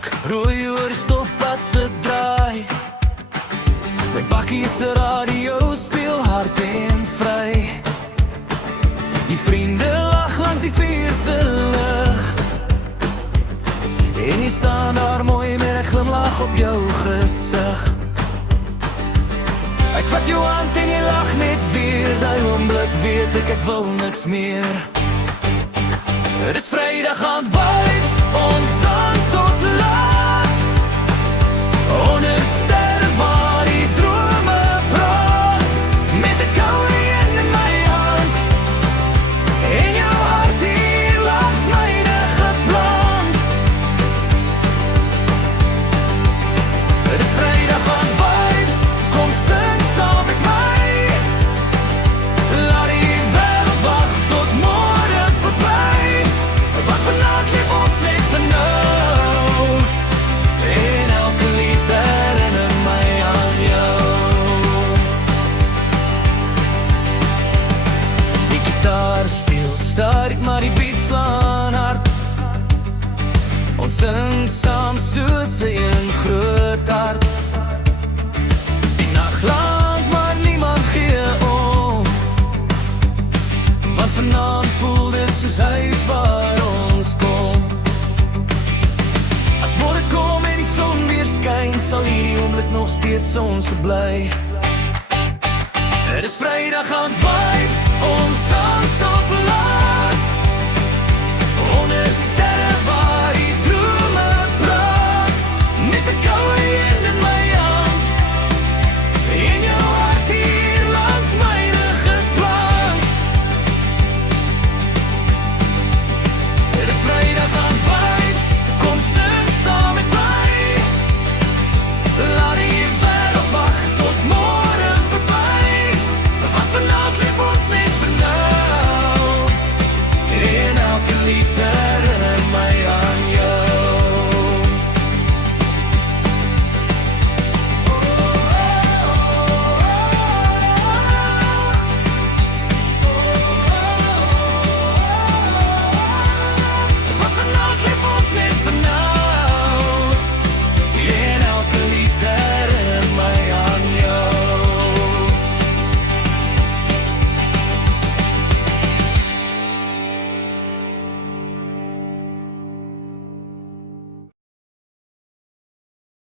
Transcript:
dak, rooi oor die stofpad se draai. My bakkie se radio speel hard en vry. Die vriende lag langs die vuur se lig. En jy staan daar mooi met 'n glimlag op jou gesig. Ek vat jou hand en jy lag net weer. Daai oomblik weet ek wil niks meer. Het is Vrydag aan vibes, ons dans tot laat. Onder sterre waar die drome praat. Met 'n koue in my hand en jou hart hier langs myne geplant. Het is Vrydag aan vibes, kom sing saam met my. Laat die wêreld wag tot môre verby. Want vanaand leef ons net vir nou. En elke lied herinner my aan jou. Die gitaar speel sterk, maar die beat slaan hard. Ons sing saam soos 'n groot hart. Die nag lang, maar niemand gee om. Want vanaand voel dit soos huis waar ons kom. As môre kom en die son weer skyn, sal hierdie oomblik nog steeds ons bly. Het is Vrydag aan vibes, ons